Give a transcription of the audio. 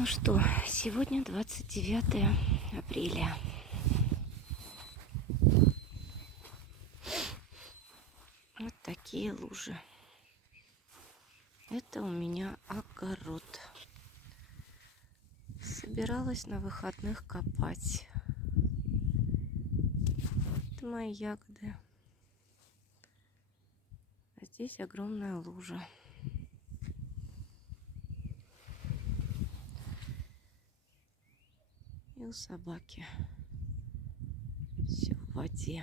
Ну что, сегодня 29 апреля. Вот такие лужи. Это у меня огород. Собиралась на выходных копать. Это мои ягоды. А здесь огромная лужа. И у собаки все в воде.